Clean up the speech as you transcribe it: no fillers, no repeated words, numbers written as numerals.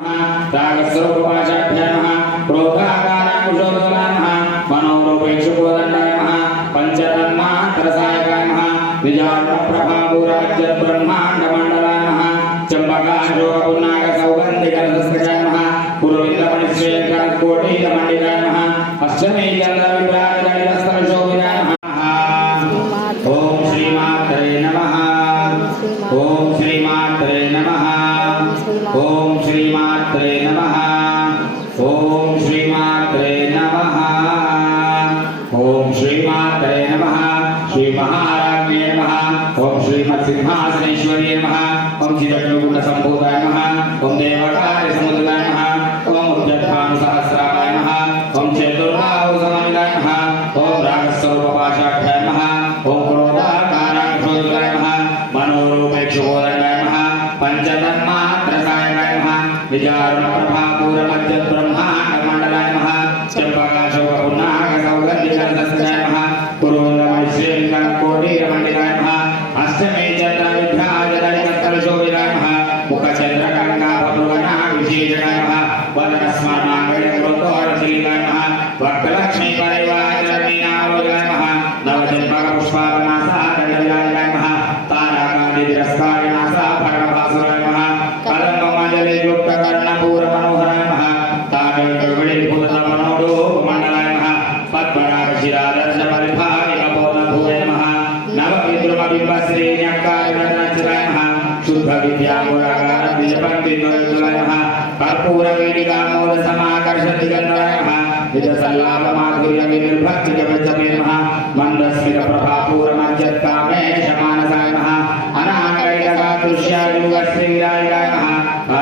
रागस्वरूपवाचाभ्यां नमः क्रोधाकाराकुशोदराय नमः मनोरूपेक्षुकोदण्डाय नमः पंचतन्मात्रसायकाय नमः विजातप्रभापुराज्यब्रह्माण्डमण्डलाय नमः चम्पकाशोकपुन्नागसौगन्धिकरसस्कृताय नमः पुरोहितमणिश्वेतकोटीरमण्डिताय नमः अष्टमी चन्द्रविभ्राजगणितस्थलशोभिताय नमः। ओम श्रीमात्रे नमः। ओम श्रीमात्रे नमः। ओम श्रीमात्रे नमः। ओम श्रीमात्रे नमः। ओम श्रीमात्रे नमः। श्री महाराज्ञे नमः। ओम श्रीमत्सिंहासनेश्वर्ये नमः। ओम चिरग्निकुण्डसम्भूताय नमः। ओम देवकार्यसमुद्राय नमः। ओम उद्यत्भानुसहस्राय नमः। ओम चतुर्बाहुसमन्विताय नमः। ओम रागस्वरूपपाशाढ्याय नमः। ओम क्रोधाकाराकुशोदराय नमः मनोरूपेक्षुकोदण्डाय नमः पंचतन्मात्रसायकाय नमः विजातप्रभापुरमध्यब्रह्माण्डमण्डलाय नमः चम्पकाशोकपुन्नागसौगन्धिकरसस्कृताय नमः पुरोहितमणिश्वेतकोटीरमण्डिताय नमः अष्टमे चन्द्रविभ्राजगणितस्थलशोभिताय नमः मुखचन्द्रकङ्काभृगनाभिषेचकाय नमः वदनस्मरणाङ्गणक्रोधोरशीलाय नमः वक्रलक्ष्मीपरिवारचरणीनारोग्याय नमः नवचम्पकपुष्पावनासादण्डविराजाय नमः ताराकान्तितिरस्कारिणासाभरणभासुराय नमः कदम्बमञ्जलियुक्तकर्णपूरमनोहराय नमः तारकविभूतमनोडोपमण्डलाय नमः पद्मरागशिरादर्शपरिभाविकपूर्णभूये नमः नवविद्रुमबिम्बश्रीन्यक्कारिरत्नच्युताय नमः शुद्धविद्यागुणागारबीजपङ्क्तिद्वयोज्ज्वलाय नमः कर्पूरवेदिकामोदसमाकर्षदिगन्धराय नमः निजसल्लाभमाधुर्यविनिर्भक्तिजपजपे नमः मन्दस्मितप्रभापूरमज्जत्का